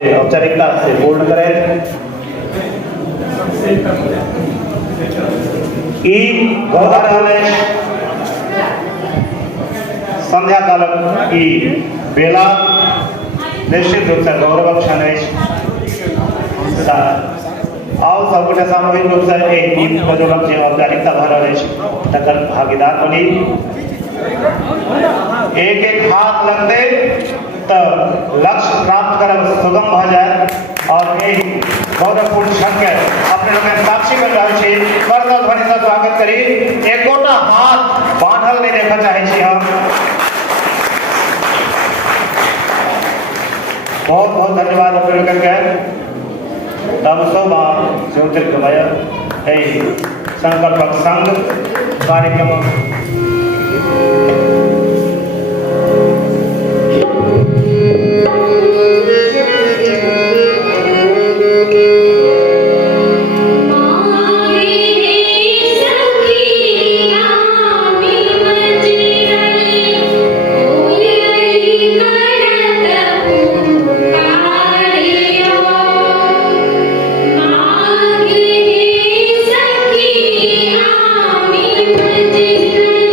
औपचारिकता से पूर्ण करें कि गौरवालय संध्या कालक की बेला निश्चित रूप से गौरव क्षण आओ सबुठ सामूहिक रूप से एक दीप प्रज्वलन से औपचारिकता भर तक भागीदार बनी एक एक हाथ लगते तो लक्ष्य प्राप्त कर सुगम भ जाए और एक गौरवपूर्ण क्षण के अपने हमें साक्षी बन रहा है करतल ध्वनि से स्वागत करी एकोटा हाथ बांधल नहीं देखा चाहे छी हम बहुत बहुत धन्यवाद अपने करके तब शोभा ज्योतिर्गमय संकल्पक संघ कार्यक्रम Thank you.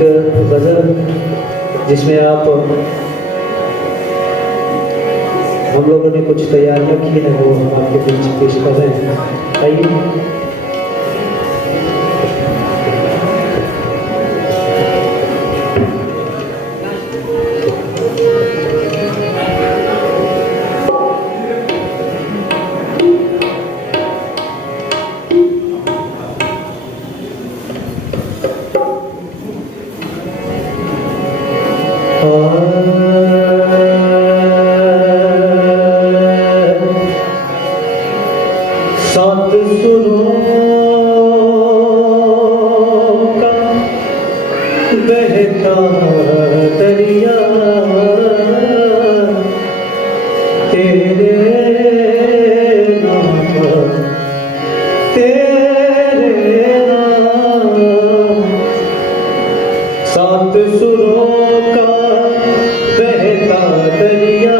गज़ल जिसमें आप हम लोगों ने कुछ तैयारियां की हैं वो हम आपके बीच पेश कर रहे हैं। आइए। सात सुरों का बहता दरिया तेरे नाम तेरे नाम। सात सुरों का बहता दरिया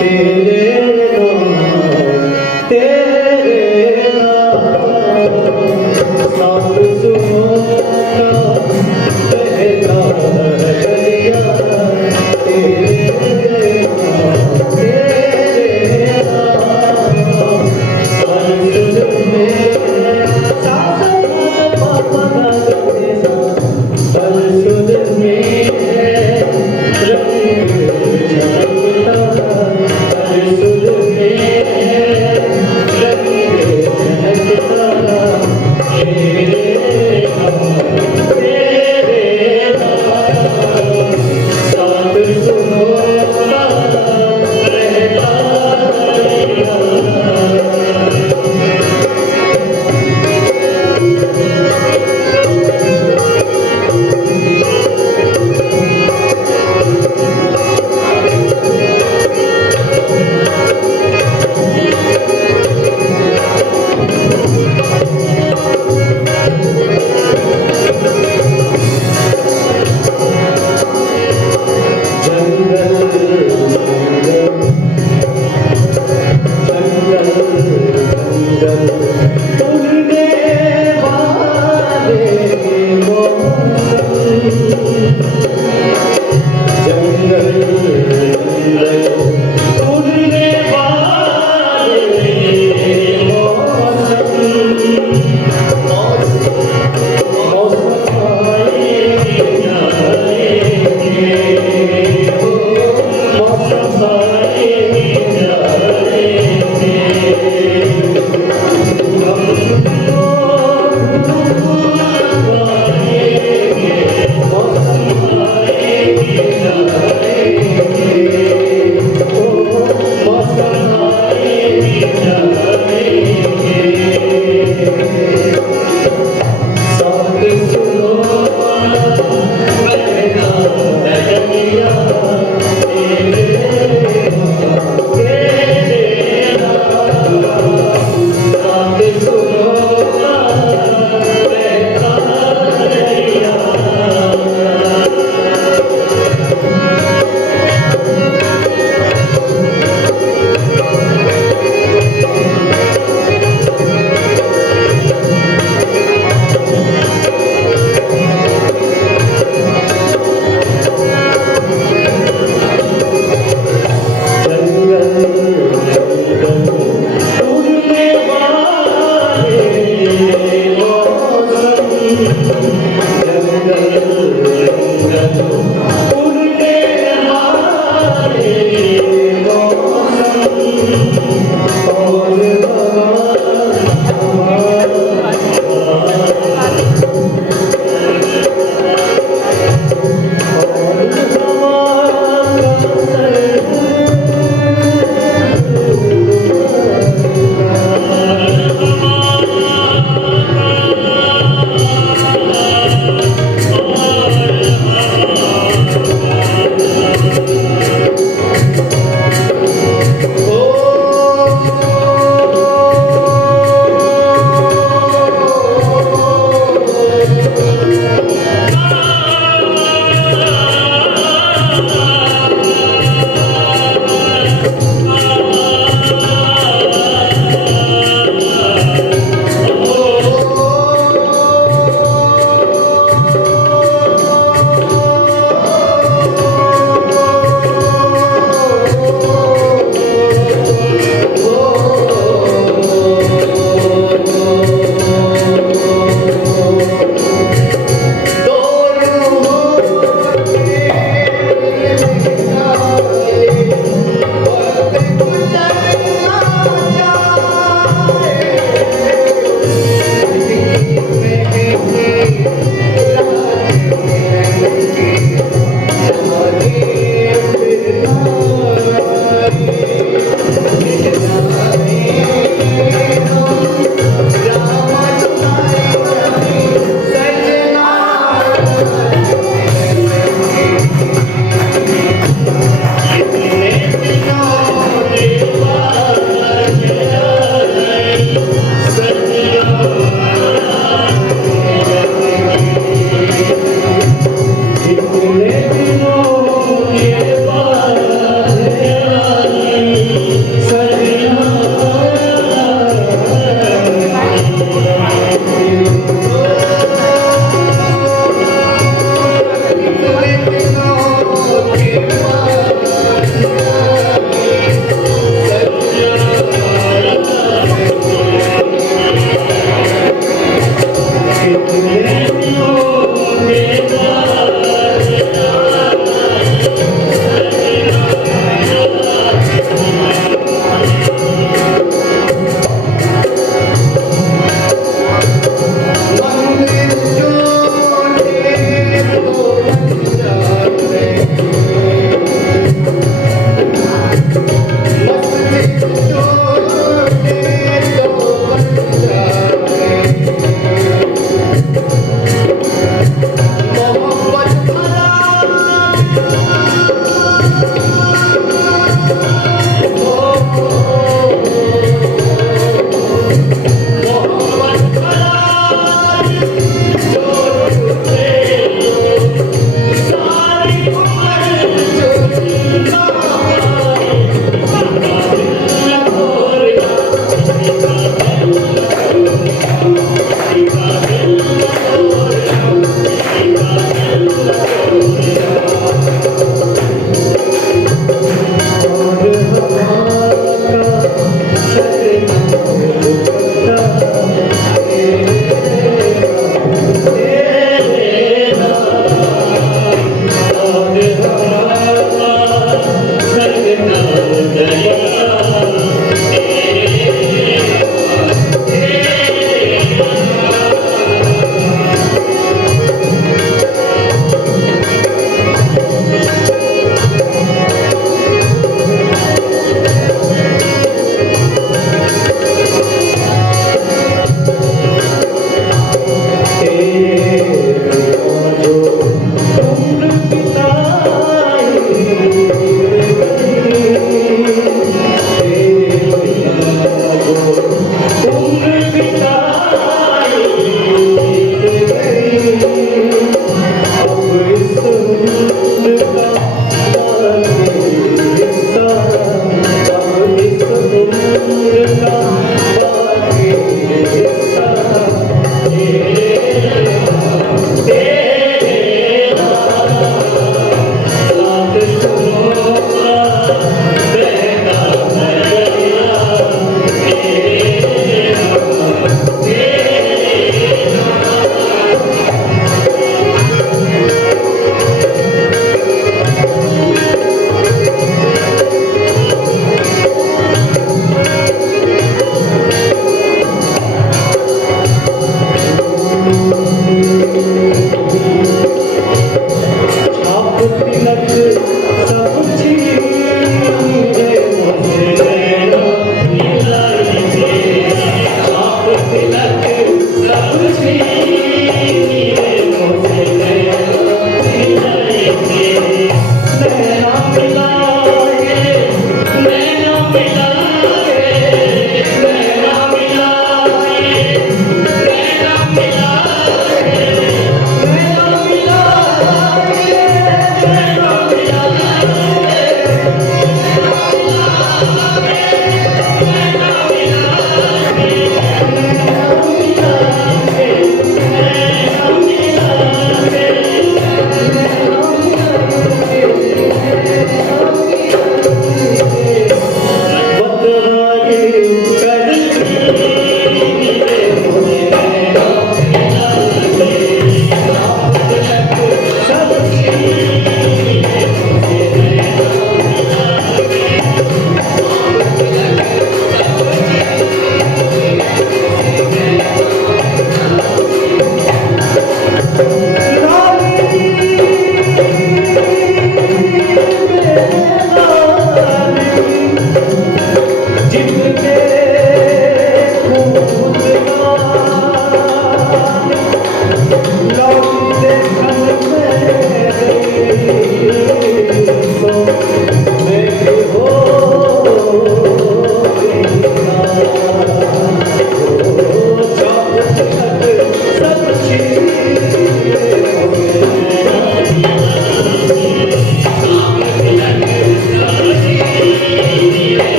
तेरे नाम तेरे सात सुरों का बहता दरिया तेरे नाम तेरे नाम। हर सुर में सात पापा हर सुर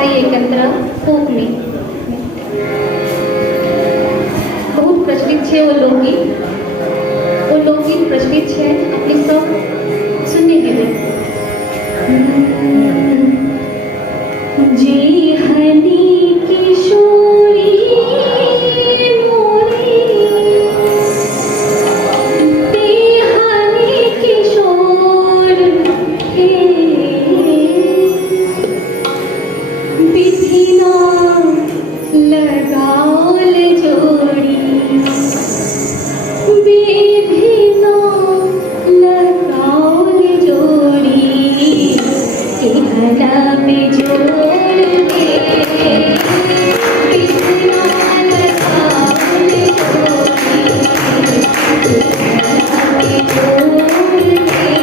स्थायी एकत्र फोक में बहुत प्रचलित है वो लोकगीत प्रचलित है अपने सब सुनने के लिए जी हनी किशोरी मोरी हनी किशोर हे बिथिना लगाओल जोड़ी बिथिना लगाओल जोड़ी कहना में जोड़ दे बिथिना लगाओल जोड़ी कहना में जोड़ दे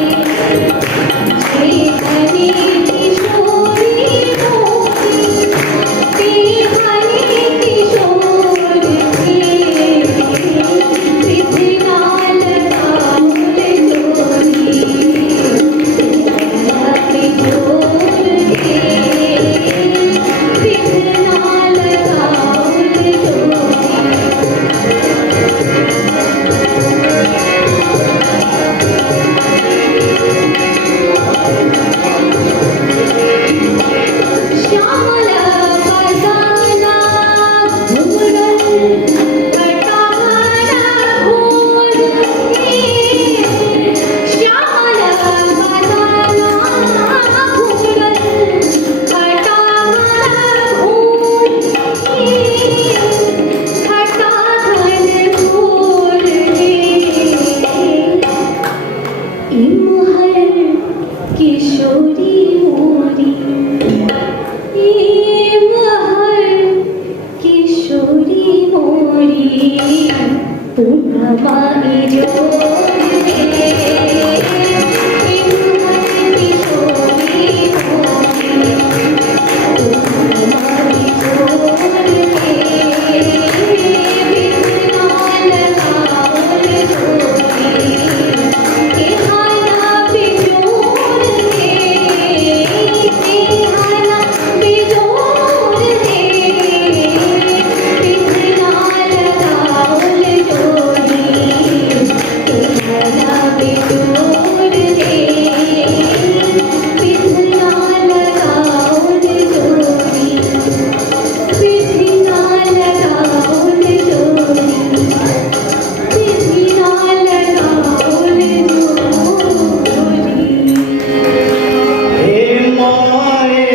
जे हनी किशोरी मोरी किशोरी मोरी किशोरी मोरी पूर्णमा जोड़ दे किशोरी मोरी पूर्णमा जोड़ दे बिना लगाओल जोड़ी कहना बिजोड़ दे कहना बिजोड़ दे बिना लगाओल जोड़ी कहना बिजोड़ दे बिना लगाओल जोड़ी बिना लगाओल जोड़ी बिना लगाओल जोड़ी हे मारे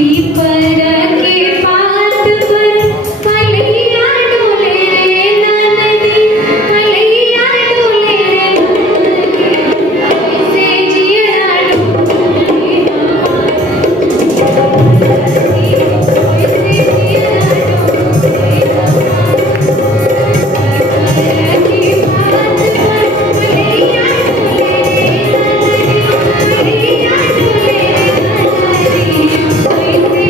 पीपर के पात पर कलैया डोले रे नदी, कलैया डोले रे नदी, ऐसे जिया डोले ऐसे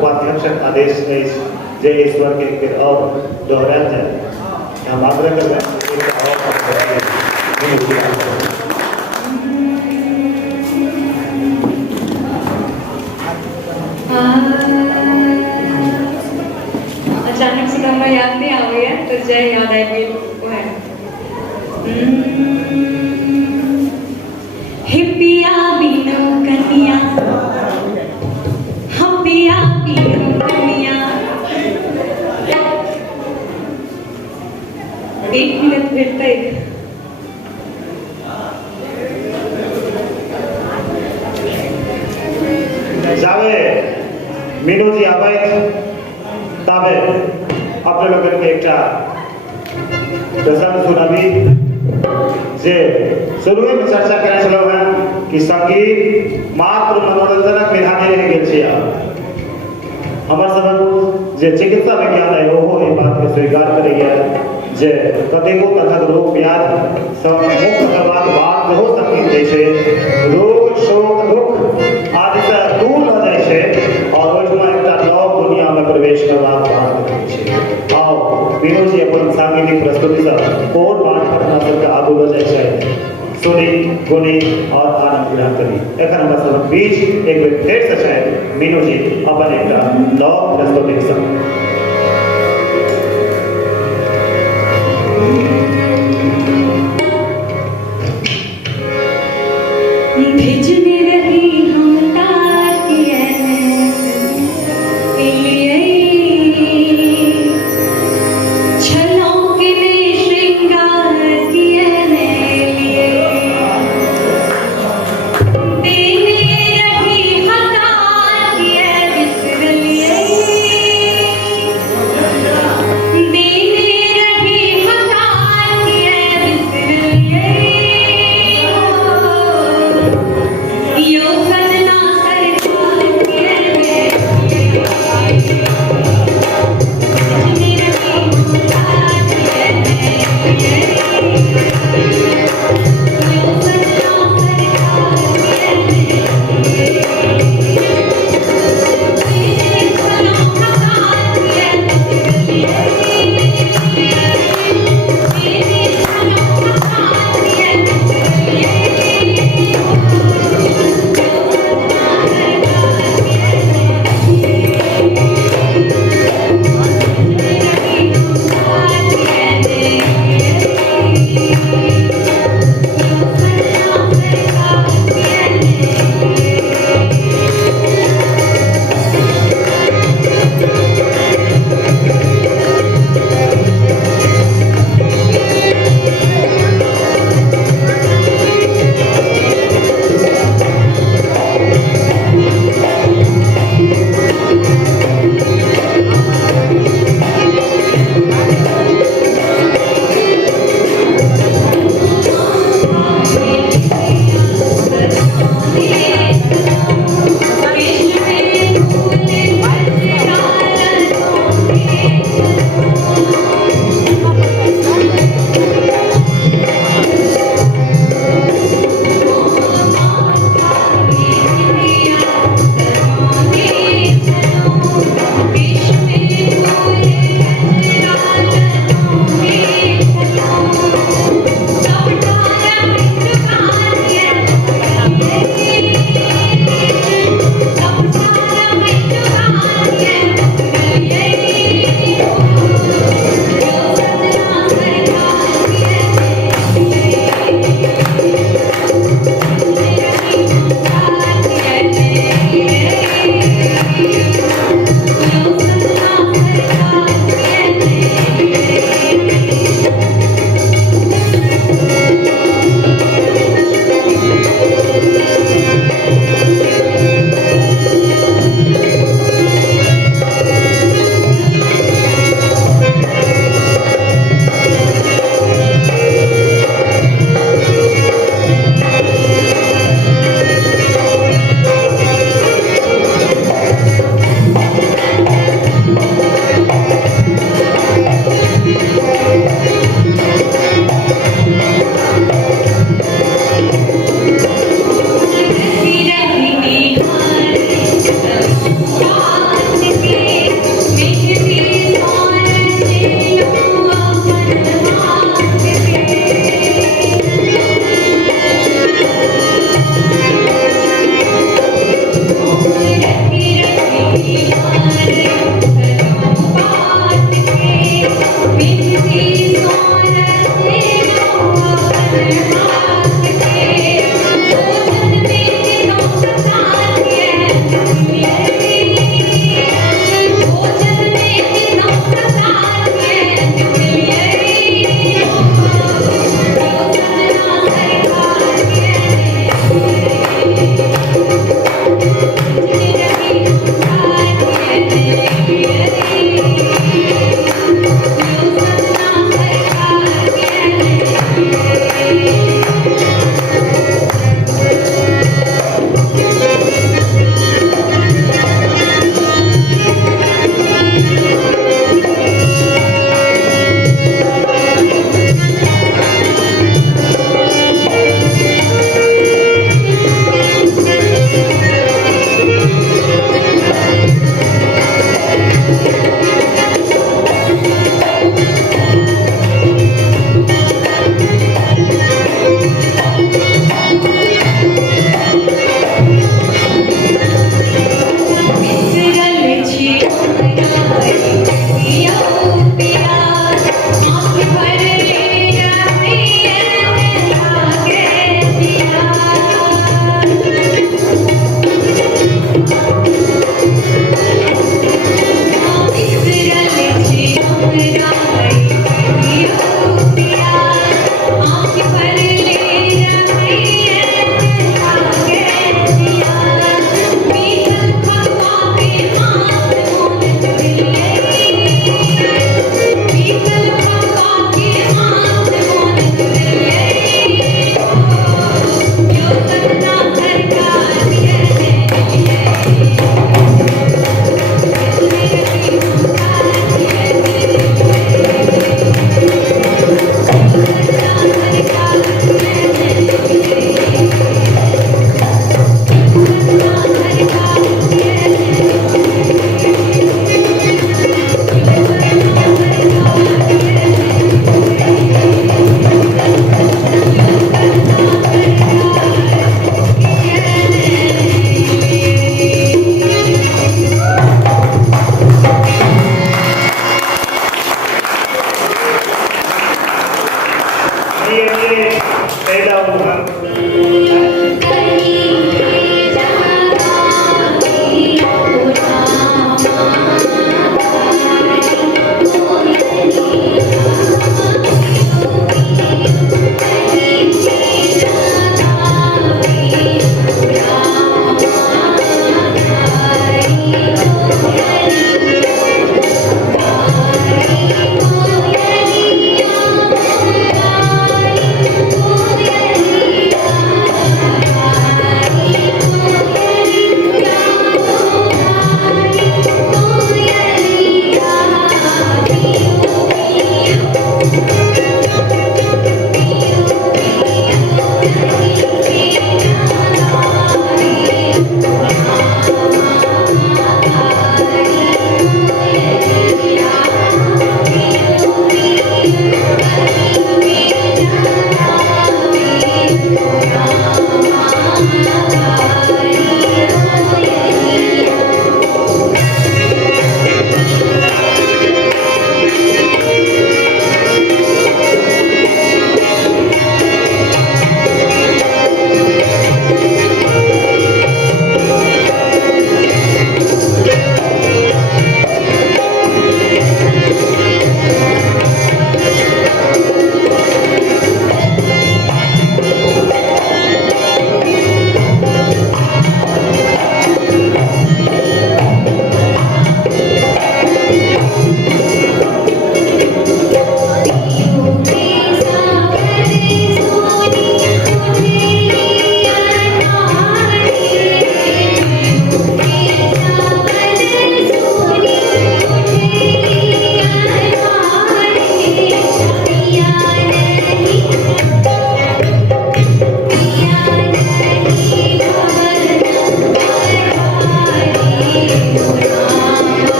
उपाध्यक्षक आदेश जे ईश्वर के फिर और दोहराया जाए हम आग्रह कर रहे हैं अचानक से गाना याद नहीं आ गया तो जय याद आई गई वो है हिपिया बिनु कन्या हपिया बिनु कन्या 1 मिनट भेटता है जावे मीनू जी आवे तबे अपने लोगन के एकटा प्रसंग सुनाबी जे शुरू में चर्चा करे चलो हैं कि संगीत मात्र मनोरंजनक विधा नहीं रह गेल छै हमर सबन जे चिकित्सा विज्ञान है ओहो ई बात के स्वीकार करैया जे कतेको तरहक रोग व्याधि सब मुक्त करबाक बाद सेहो संगीत दै छै रोग शोक दुख आदि से दूर भ जाइ छै और ओहिठमा एकटा नव दुनिया में प्रवेश करबाक बात छै आओ मीनू जी अपन सांगीतिक प्रस्तुति से और बात अपना सबके आगू लो जाइ छै सुनी गुनी और आनंद ग्रहण करी एखन हमरा सब बीच एक बेर फेर से छै मीनू जी अपन एकटा नव प्रस्तुति के संग भेजने रही हम ताकिए छलों के लिए श्रृंगार किए लिए देने रही हटा किए बिसर लिए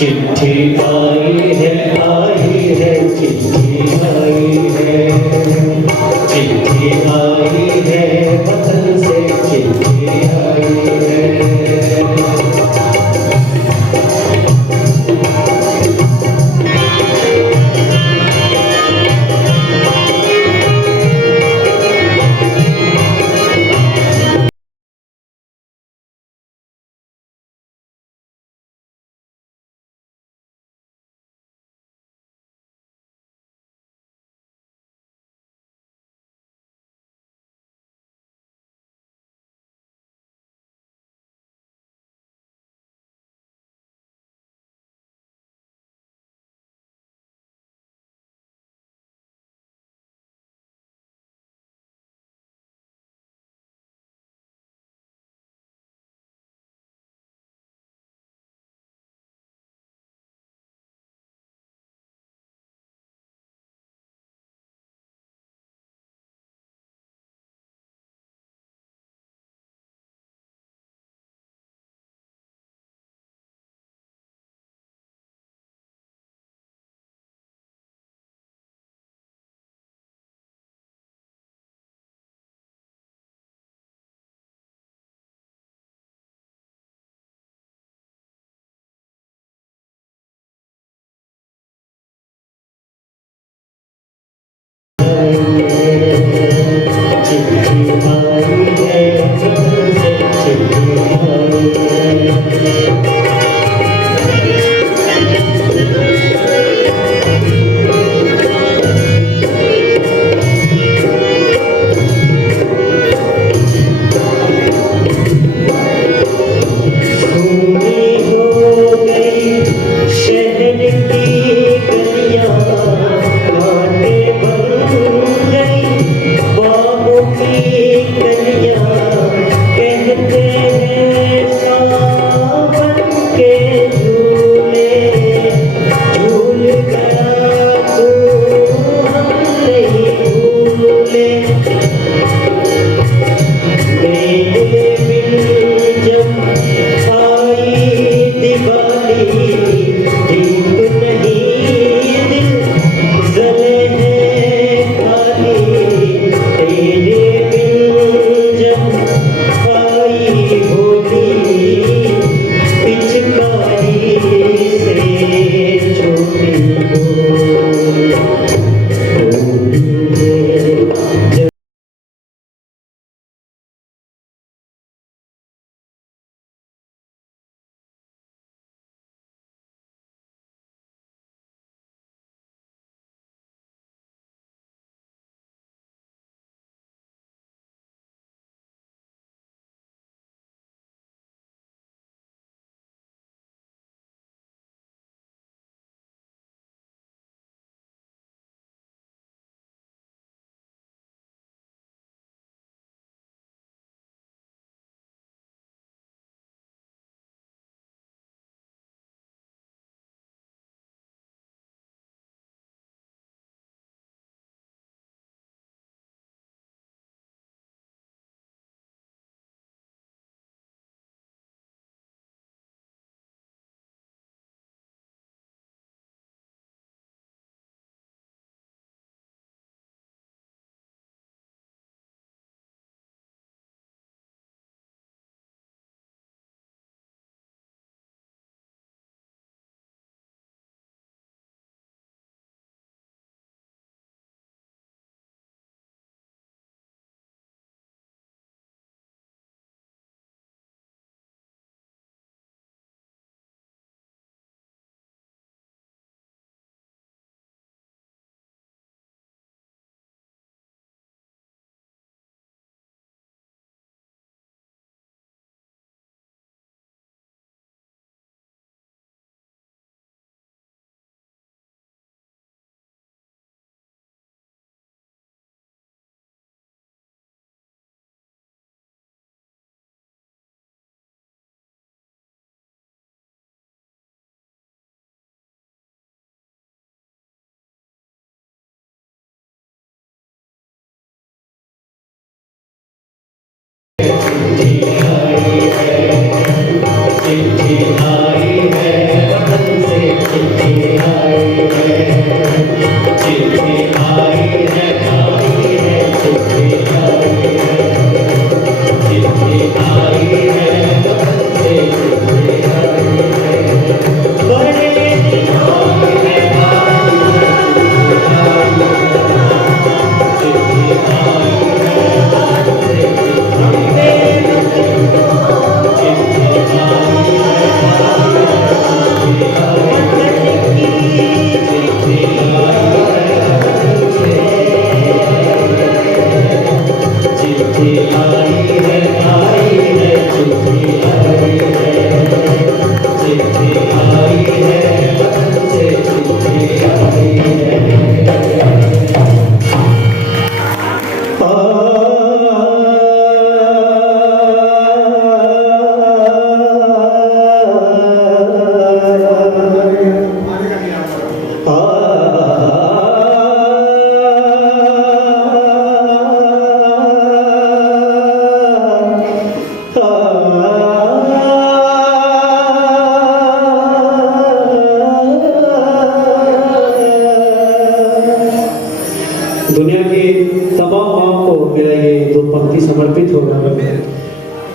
चिट्ठी आई है चिट्ठी आई है, चिट्ठी आई है वतन से चिट्ठी आई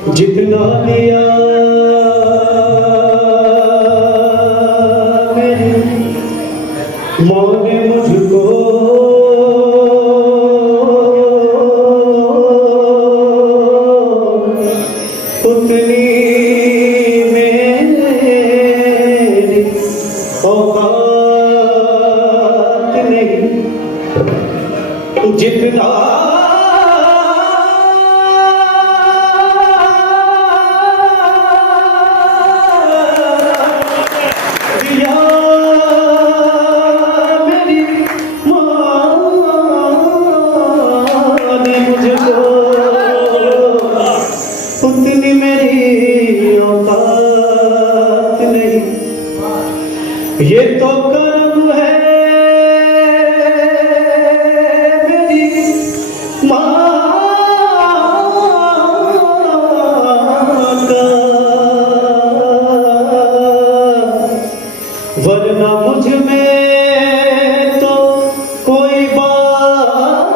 जितना दिया मेरी माँ ने मुझको, उतनी मेरी औकात नहीं। जितना दिया मेरी माँ ने मुझको, उतनी मेरी औकात नहीं। ये तो कर्म है मेरी माँ का, वरना मुझ में तो कोई बात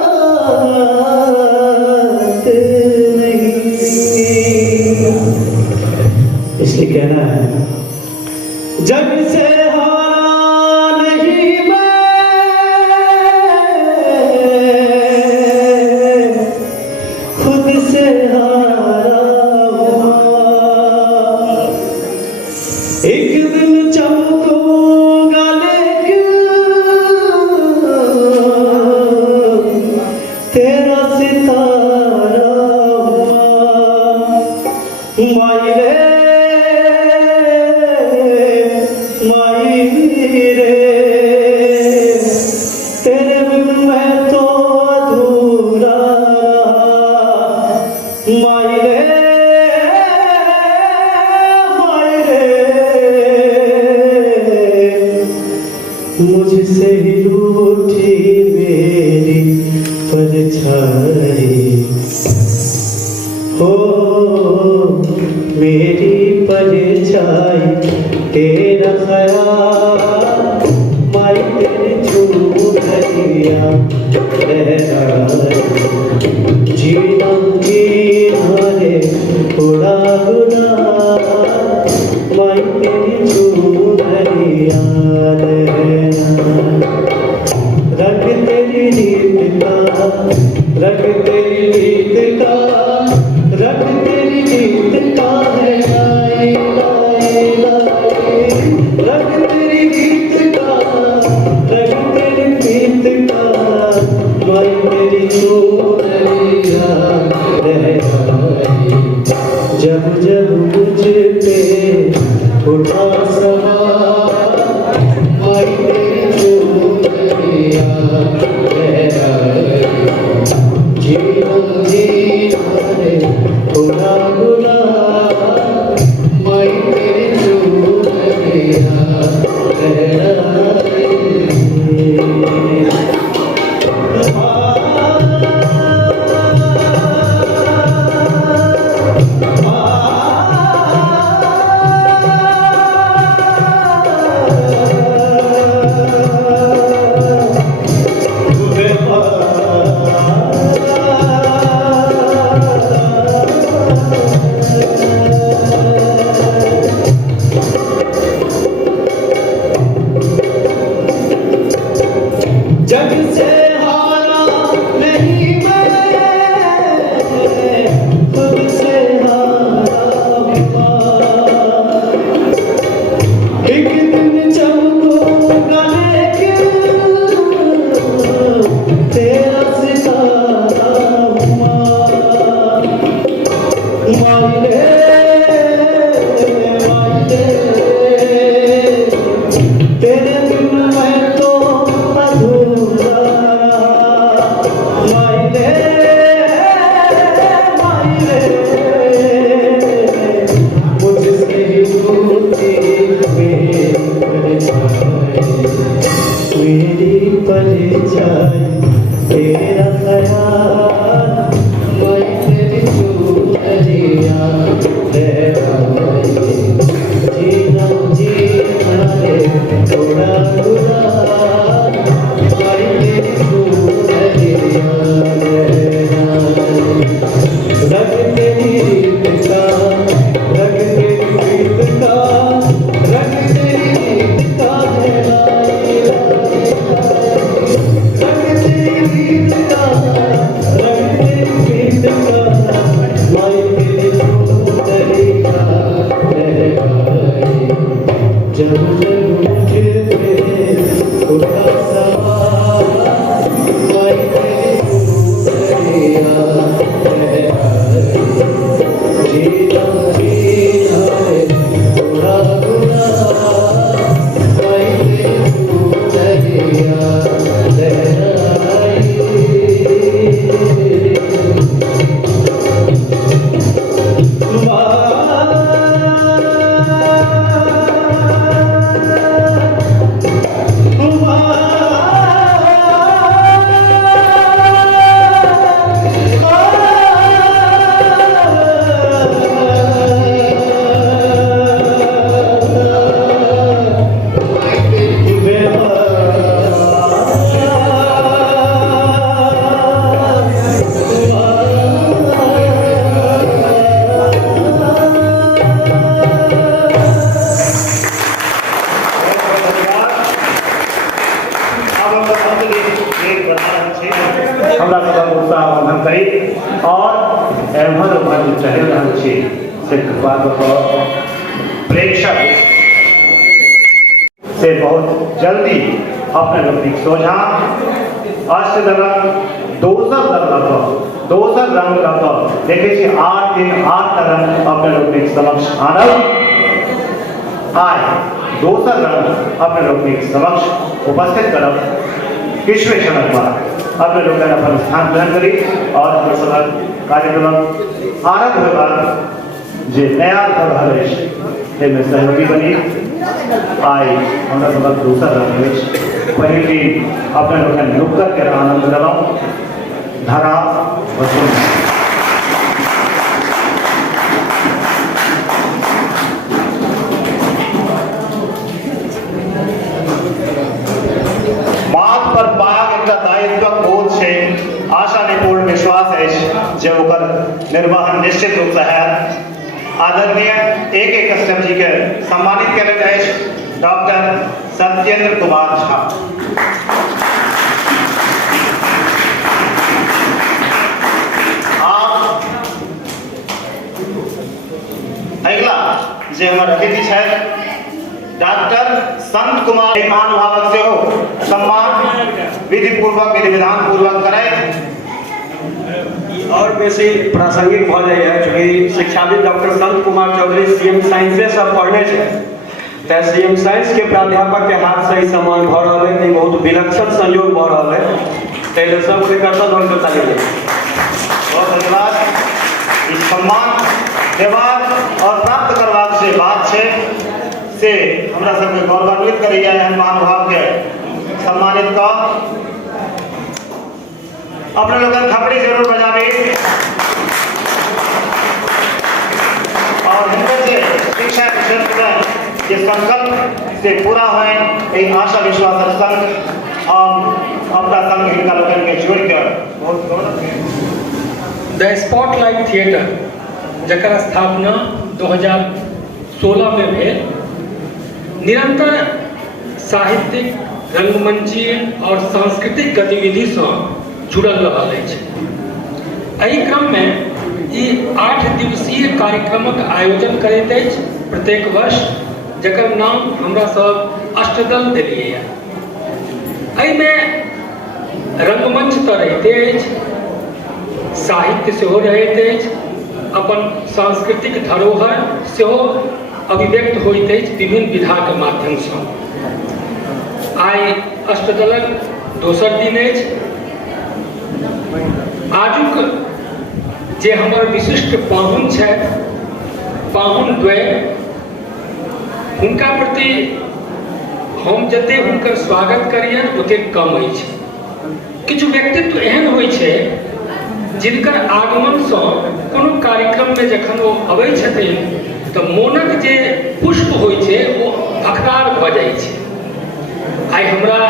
नहीं। इसलिए कहना है, जग से हारा नहीं मैं, खुद से हारा हुआ। एक दिन चमकूंगा लेकिन तेरा सितारा हुआ। माई रे माई रे, तेरे बिन मैं तो अधूरा रहा। माई रे माई रे, मुझसे ही रूठी मेरी परछाई हो, मेरी परछाई तेरा ख्याल, माई तेरी चूड़िया लहराए। जीना जीना रे थोड़ा गुनाह, माई तेरी चूड़िया लहराए। रंग तेरी रीत का, रंग तेरी रीत का, रंग तेरी रीत का है लाई लाई लाई। रंग तेरी रीत का, रंग तेरी रीत का, माई तेरी चूड़िया लहराई। जब जब मुझ पे उठा सवार, माई तेरी चूड़िया लहराई। जीवन जीना रे थोड़ा गुनाह, माई तेरी चूड़िया लहराई। जग से हारा नहीं मैं, खुद से हारा हुआ। एक दिन चमकूंगा लेकिन तेरा सितारा हुआ। माई रे माई रे, तेरे बिन मैं तो अधूरा रहा। माई रे माई रे, मुझसे ही रूठी मेरी परछाई तेरा ख्याल, माई तेरी चूड़िया लहराई। जीना जीना रे थोड़ा गुनाह, माई तेरी चूड़िया लहराई। रंग तेरी रीत का रंग तेरी प्रीत का रंग तेरी प्रीत का है लाए लाए रंग तेरी प्रीत का रंग तेरी प्रीत का माई तेरी सुंदरिया लहराए जब जब मुझे पे उठा सवार माई तेरी सुंदरिया लहराए जीना जीना है थोड़ा गुना माई तेरी सुंदरिया लहराए हमरा सब उत्साह वर्धन करी और एम्हर उम्हर जो चल रहल छी से कृपा कऽ प्रेक्षक से बहुत जल्दी अपने लोग सोझा अष्टदलक दोसर रंग लऽ कऽ देखै छी 8 दिन 8 रंग अपने लोग समक्ष आनब आइ दोसर रंग अपने लोग समक्ष उपस्थित करब किछुए क्षणक बाद अपने लोग अपन स्थान ग्रहण करी और हमर सभक कार्यक्रम आरंभ होयबाक जे नया भऽ रहल अछि एहिमे सहयोगी बनी आइ हमरा सभक दोसर रंग अछि पहिल दिन अपने लोग नुक्कड़ के आनंद लेलहुँ धरा वसुन माथ पर पाग एकटा दायित्वक बोध छै आशा निपूर्ण विश्वास अछि जे ओकर निर्वहन निश्चित रूप से हैत आदरणीय एक कश्यप जी के सम्मानित कयल अछि डॉक्टर सत्येंद्र कुमार झा अगला जे हमर अतिथि छथि डॉक्टर संत कुमार महानुभावक से हो सम्मान विधि पूर्वक विधि विधान पूर्वक करैत और बेसी प्रासंगिक भ जाइए चूँकि शिक्षाविद डॉक्टर संत कुमार चौधरी सीएम साइंसे सब पढ़ने थे सीएम साइंस के प्राध्यापक के हाथ से ही सम्मान भ रहा है बहुत विलक्षण संयोग भ रहा है ताहि सब कर्तव्य हम बता देंगे बहुत धन्यवाद इस सम्मान देबाक और प्राप्त करबाक से बात छै से हमरा सबके गौरवान्वित करैया एहन महानुभाव के सम्मानित कऽ अपने लोगन थपड़ी जरूर बजाबी और हिनकर से शिक्षा के क्षेत्र में ये संकल्प से पूरा होए एक आशा विश्वास संग हम अपना संग हिनका लोगन के जोड़ के बहुत गौरव द स्पॉटलाइट थिएटर जकर स्थापना 2016 में भेल निरंतर साहित्यिक रंगमंचीय और सांस्कृतिक गतिविधि से जुड़ल रहल अछि एहि क्रम में ई 8 दिवसीय कार्यक्रमक आयोजन करैत अछि प्रत्येक वर्ष जकर नाम हमरा सब अष्टदल देलियै एहिमे रंगमंच तऽ रहिते अछि साहित्य सेहो रहैत अछि अपन सांस्कृतिक धरोहर सेहो अभिव्यक्त होइत अछि विभिन्न विधा के माध्यम से आइ अष्टदलक दोसर दिन अछि आजुक जे हमर विशिष्ट पाहुन छथि पाहुन द्वय हुनका प्रति हम जते हुनकर स्वागत करियनि ओते कम अछि किछु व्यक्तित्व एहन होइ छै जिनकर आगमन से कोनो कार्यक्रम में जखन वो अबै छथिन तो मोनक जे पुष्प होइ छै वो भकरार भऽ जाइ छै आइ हमरा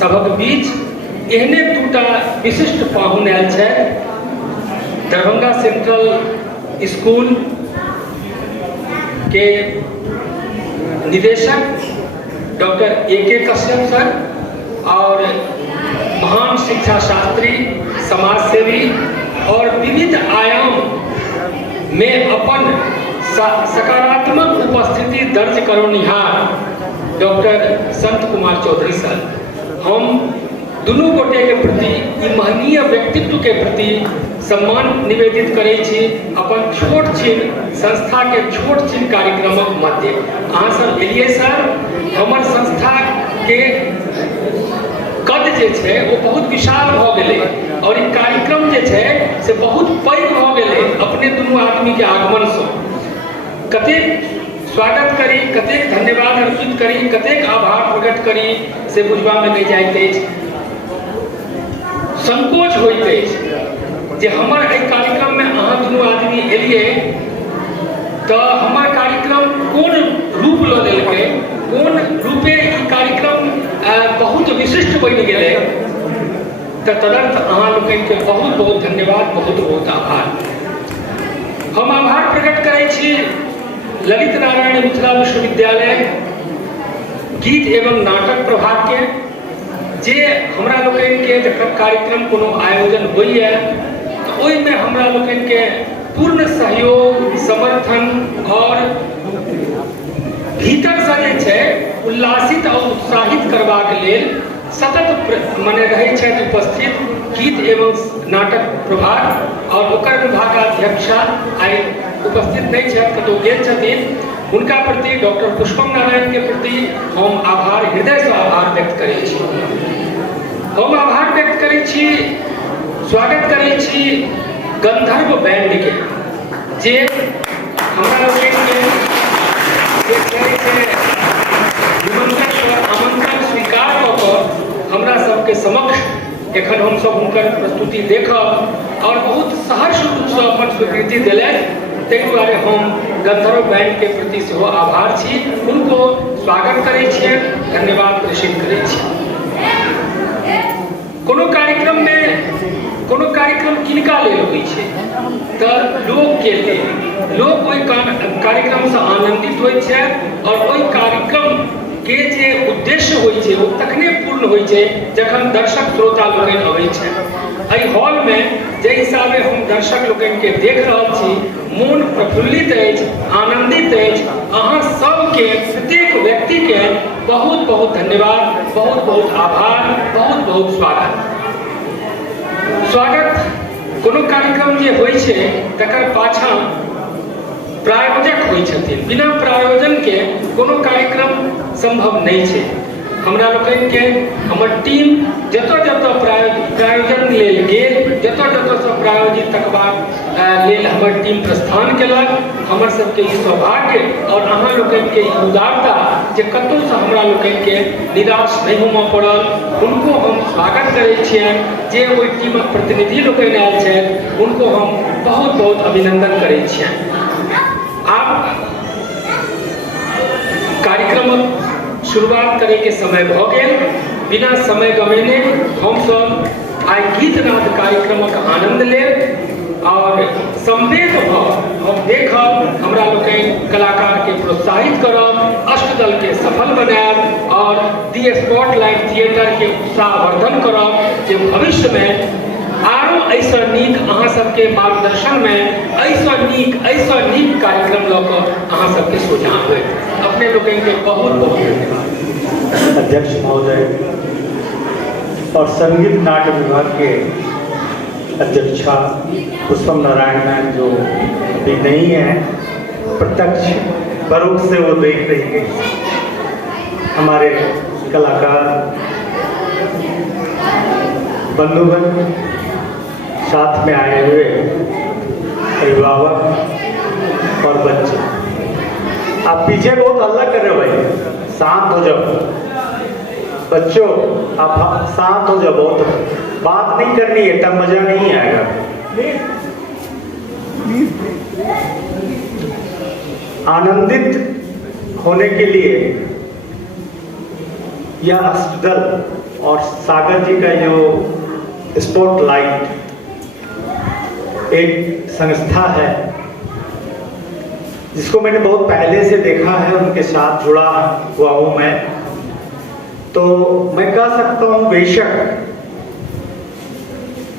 सभक बीच एहने दूटा विशिष्ट पाहुन आयल छथि दरभंगा सेंट्रल स्कूल के निदेशक डॉक्टर A.K. कश्यप सर और महान शिक्षा शास्त्री, समाज सेवी और विविध आयाम में अपन सकारात्मक उपस्थिति दर्ज करनिहार डॉक्टर संत कुमार चौधरी सर, हम दुनू गोटे के प्रति ई महनीय व्यक्तित्व के प्रति सम्मान निवेदित करै छी। अपन छोट छिन संस्था के छोट छिन कार्यक्रमक मध्य अहाँ सब एलिए सर, हमर संस्था के कद जे छै वो बहुत विशाल भ गेलै और ई कार्यक्रम जे छै से बहुत पैघ भ गेलै अपने दुनू आदमी के आगमन से। कतेक स्वागत करी, कतेक धन्यवाद अर्पित करी, कतेक आभार प्रकट करी से बुझबा में नहीं जाइत अछि। संकोच होइत अछि जे हमर एहि कार्यक्रम में अहाँ दुनू आदमी एलिए तो हमर कार्यक्रम कोन रूप लऽ लेलकै, कोन रूपे ई कार्यक्रम बहुत विशिष्ट बनि गेलै, तो तदर्थ अहाँ लोकनि के बहुत बहुत धन्यवाद, बहुत बहुत आभार। हम आभार प्रकट करै छी ललित नारायण मिथिला विश्वविद्यालय गीत एवं नाटक प्रभाग के, जे हमरा लोकनि के जखन कार्यक्रम कोनो आयोजन होइए तो ओहि में हमरा लोकनि के पूर्ण सहयोग, समर्थन और भीतर से जे छै उल्लासित और उत्साहित करबाक लेल सतत मने रहै छथि उपस्थित गीत एवं नाटक प्रभाग और ओकर विभागाध्यक्षा आइ उपस्थित नहीं छथि, कतहु गेल छथिन। हुनका प्रति डॉक्टर पुष्पम नारायण के प्रति हम आभार, हृदय से आभार व्यक्त करै छी। हम आभार व्यक्त करै छी, स्वागत करै छी गंधर्व बैंड के, जे हमरा लोकनि के आमंत्रण स्वीकार कऽ कऽ हमरा सबके समक्ष एखन हम सब हुनकर प्रस्तुति देखब और बहुत सहर्ष रूप से अपन स्वीकृति दिलथि। ताहि दुआरे हम गंधर्व बैंड के प्रति सेहो आभार छी, उनको स्वागत करै छियनि, धन्यवाद प्रेषित करै छी। कोनो कार्यक्रम में कोनो कार्यक्रम किनका लेल होइ छै तऽ लोक के लेल, लोक ओहि कार्यक्रम से आनंदित होइ छै और ओहि कार्यक्रम के जे उद्देश्य होइ छै ओ तखने पूर्ण होइ छै जखन दर्शक श्रोता लोकनि अबै छै। एहि हॉल में जे हिसाबे हम दर्शक लोकनि के देख रहल छी, मोन प्रफुल्लित अछि, आनंदित अछि। अहाँ सबके प्रत्येक व्यक्ति के बहुत बहुत धन्यवाद, बहुत बहुत आभार, बहुत बहुत स्वागत। स्वागत कोनो कार्यक्रम जे होइ छै तकर पाछा प्रायोजक होइ छथिन, बिना प्रायोजन के कोनो कार्यक्रम संभव नहीं छै। हमरा लोकनि के हमर टीम जतऽ जतऽ प्रायोजन लेल गेल, जतऽ जतऽ से प्रायोजित तकबाक लेल हमर टीम प्रस्थान केलक। हमर सबके ई सौभाग्य और अहाँ लोकनि के ई उदारता जे कतौ से हमरा लोकनि के निराश नहीं होमऽ पड़ल, हुनको हम स्वागत करै छियनि। जे ओहि टीमक प्रतिनिधि लोकनि आयल छथि हुनको हम बहुत बहुत अभिनंदन करै छियनि। आब कार्यक्रमक शुरुआत करे के समय भ गेल, बिना समय गवेने हम सब आइ गीत नाद कार्यक्रमक आनंद लेब और संवेद हम देखब, हमरा लोकनि कलाकार के प्रोत्साहित करब, अष्टदल के सफल बनायब और दी स्पॉटलाइट थिएटर के उत्साहवर्धन करब जे भविष्य में आरो ऐसा नीक अहाँ सबके मार्गदर्शन में ऐसा नीक कार्यक्रम लऽ कऽ अहाँ सबके सोझा हुए। अपने लोगों के बहुत बहुत धन्यवाद। अध्यक्ष महोदय और संगीत नाट्य विभाग के अध्यक्षा पुष्पम नारायण मैम जो अभी नहीं है, प्रत्यक्ष परोक्ष से वो देख रही है। हमारे कलाकार बंधुगण, साथ में आए हुए अभिभावक और बच्चे, आप पीछे बहुत हल्ला कर रहे हो भाई, शांत हो जाओ। बच्चों आप शांत हो जाओ, बहुत बात नहीं करनी है तब मजा नहीं आएगा। आनंदित होने के लिए यह अष्टदल और सागर जी का जो स्पॉटलाइट एक संस्था है जिसको मैंने बहुत पहले से देखा है, उनके साथ जुड़ा हुआ हूँ मैं, तो मैं कह सकता हूँ बेशक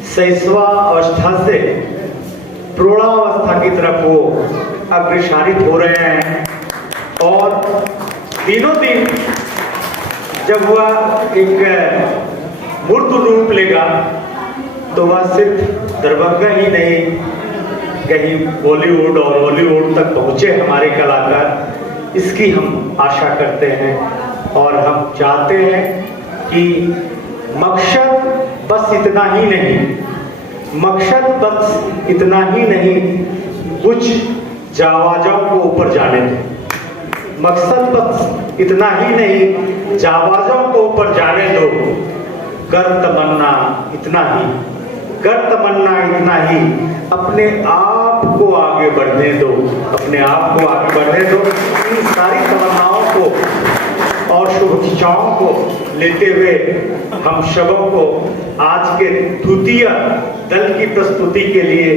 शैशवा अवस्था से प्रौढ़ावस्था की तरफ वो अग्रसारित हो रहे हैं। और दिनों दिन जब वह एक मूर्त रूप लेगा तो वह सिर्फ दरभंगा ही नहीं, कहीं बॉलीवुड और हॉलीवुड तक पहुंचे हमारे कलाकार, इसकी हम आशा करते हैं। और हम चाहते हैं कि मकसद बस इतना ही नहीं, मकसद बस इतना ही नहीं, कुछ जावाजों को ऊपर जाने दें। मकसद बस इतना ही नहीं, जावाजों को ऊपर जाने दो, कर तमन्ना इतना ही, कर तमन्ना इतना ही, अपने आप को आगे बढ़ने दो, अपने आप को आगे बढ़ने दो। इन सारी तमन्नाओं को और शुभकामनाओं को लेते हुए हम सबों को आज के द्वितीय दल की प्रस्तुति के लिए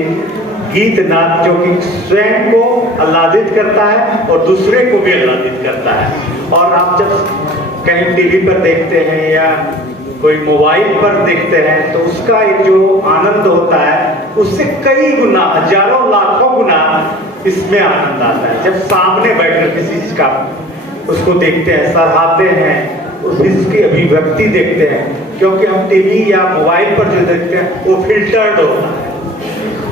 गीत नाद, जो कि स्वयं को आह्लादित करता है और दूसरे को भी आह्लादित करता है। और आप जब कहीं टीवी पर देखते हैं या कोई मोबाइल पर देखते हैं तो उसका एक जो आनंद होता है उससे कई गुना, हजारों लाखों गुना इसमें आनंद आता है जब सामने बैठकर किसी चीज का उसको देखते हैं, सराहते हैं, उसकी अभिव्यक्ति देखते हैं। क्योंकि हम टीवी या मोबाइल पर जो देखते हैं वो फिल्टर्ड होता है,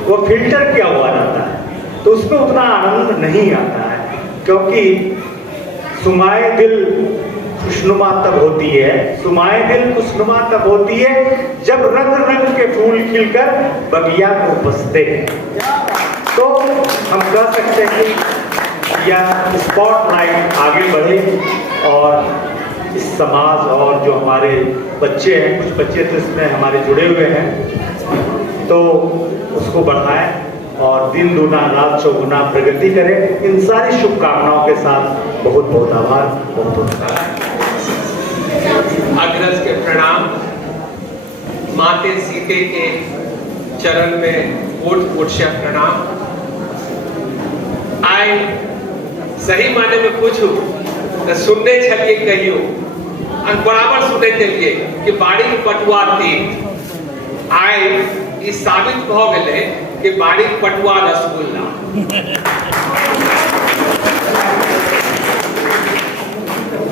वो फिल्टर किया हुआ रहता है, तो उसमें उतना आनंद नहीं आता है। क्योंकि सुमाए दिल खुशनुमा तब होती है, सुमाए दिल खुशनुमा तब होती है जब रंग रंग के फूल खिलकर बगिया को बसते हैं। तो हम कह सकते हैं कि यह स्पॉटलाइट आगे बढ़े और इस समाज और जो हमारे बच्चे हैं, कुछ बच्चे तो इसमें हमारे जुड़े हुए हैं, तो उसको बढ़ाएं और दिन दूना रात चौगुना प्रगति करें। इन सारी शुभकामनाओं के साथ बहुत बहुत आभार, बहुत बहुत अग्रज के प्रणाम। माते सीते के चरण में कोट कोट से प्रणाम। आए सही माने में पूछू तो सुनने छलिए कहियो बराबर सुने चलिए कि बाड़ी पटुआ तीत आए ई साबित भ गेले कि बाड़ी पटुआ रसगुल्ला।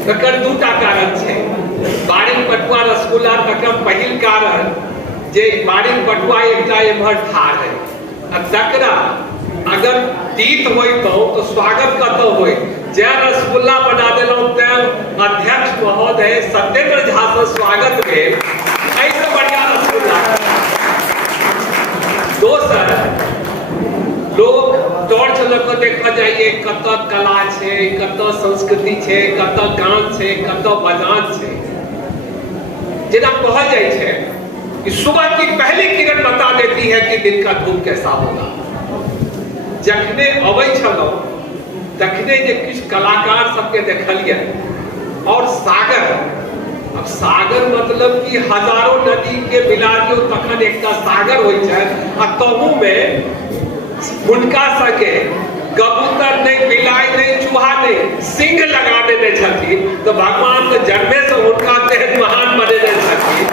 तकर दूटा कारण छे। बाड़ी पटुआ रसगुल्ला तकर पहिल कारण जे बाड़ी पटुआ एकटा एम्हर ठाढ़ है आ तकरा अगर तीत होई तो स्वागत कतौ होई। जे रसगुल्ला बना देलौ ते अध्यक्ष महोदय सत्येंद्र झा से स्वागत भेल, ऐसे बढ़िया रसगुल्ला। दोसर लोग टॉर्च लग देखा जाइए कत कला छे, कत संस्कृति छे, कत गान छे, कत बजान छे। जेना कहल जाय छे कि सुबह की पहली किरण बता देती है कि दिन का धूप कैसा होगा। जखने अबै छलौ तखने जे किछ कलाकार सबके देखलिए और सागर, अब सागर मतलब कि हजारों नदी के मिला दियो तखन एकटा सागर होय छै आ तहू में हुनका सके कबूतर नहीं, बिलाई नहीं, चूहा नहीं, सिंह लगा देने छथिन तो भगवान के जन्मे से हुनका देह महान बनेने छथिन।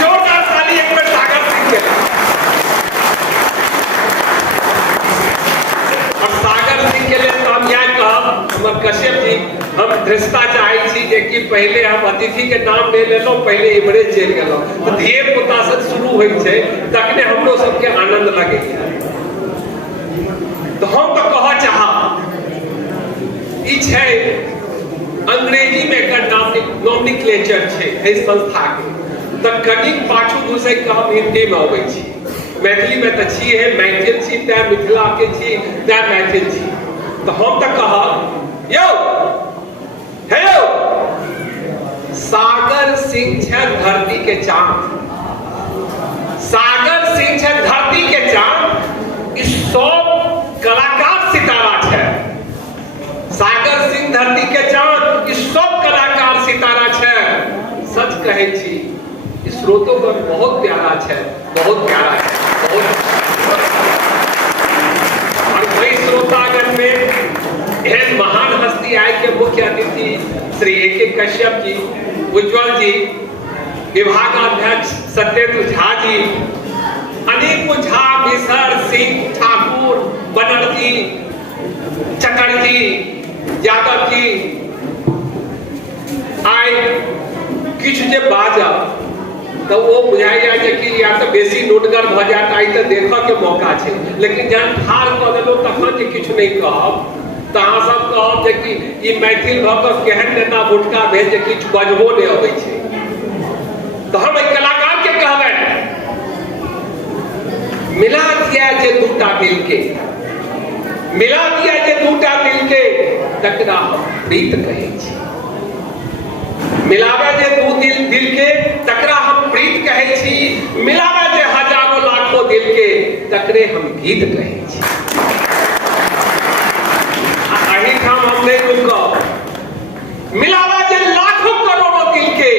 जोरदार ताली एक बेर सागर सिंह के। और सागर सिंह के लिए तो हम यह कहब, हमर कश्यप जी, हम दृष्टा चाहे छी जे कि पहले हम अतिथि के नाम ले लेलो, पहले इमरे चल गेलो तो धिये पुता से शुरू होय छै तखने हमरो सबके आनंद लगे। तो हम तो कह चाह ई छै अंग्रेजी में एकर नॉमिनक्लेचर छै एहि संस्था के, तो कनिक पाछू घुसै के हम हिंदी में अबै छी। मैथिली में तो छियै, मैथिल छी तै मिथिला के छी तै मैथिल छी। तो हम तो कहब यौ हे यौ सागर सिंह छै धरती के चांद, सागर सिंह छै धरती के चांद। इस सब कलाकार सितारा छै। सागर सिंह धरती के चांद, इस सब कलाकार सितारा छै। सच कहै छी श्रोतोगण बहुत प्यारा छै, बहुत प्यारा है, बहुत। और वही श्रोतागण में जी, श्री A.K. कश्यप जी, उज्जवल जी, विभागाध्यक्ष सत्येंद्र झा जी, अनेकों झा, मिसर, सिंह, ठाकुर, बनर्जी, चटर्जी, यादव जी आए किछु जे बाजब तो वो बुझाइया जे कि या तो बेसी नोटगर भ जात आई तो देखऽ के मौका छै, लेकिन जहन ठाड़ कऽ देलहुँ तखन जे किछु नहीं कहब तऽ अहाँ सब कहब जे कि ई मैथिल भऽ कऽ केहन नेता भुटका भेल जे किछु बजबो नहि अबै छै। तो हम एक कलाकार के कहबनि मिला दिया जे दूटा दिल के, मिला दिया जे दूटा दिल के तकरा हम प्रीत कहै छी। मिलावे जे दू दिल के तकरा हम प्रीत कहै छी, मिलावे जे हजारों लाखों दिल के तकरे हम गीत कहै छी। अही ठाम हम नहीं रुकब, मिलावे जे लाखों करोड़ों दिल के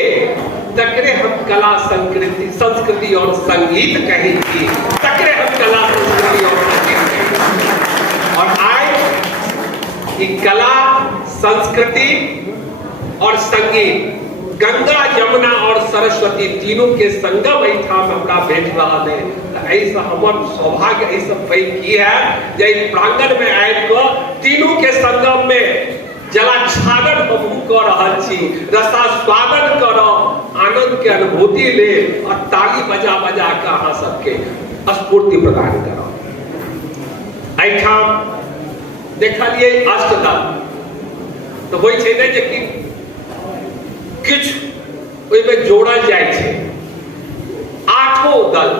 तकरे हम कला संस्कृति और संगीत कहै छी, तकरे हम कला संस्कृति और संगीत कहै छी। और आज ये कला संस्कृति और संगीत गंगा, यमुना और सरस्वती तीनों के संगम ठाम हमरा भेट रहा है। ऐसा हमर सौभाग्य ऐसा की है जे प्रांगण में आबि कऽ तीनों के संगम में जलाच्छादन हमहूँ कऽ रहल छी, रसास्वादन करब, आनंद के अनुभूति ले और ताली बजा बजा के अहाँ सबके स्फूर्ति प्रदान करब। एहिठाम देखलिए अष्टदल तो होइ छै ने जे कि किछु ओहिमे जोड़ल जाइ छै, आठों दल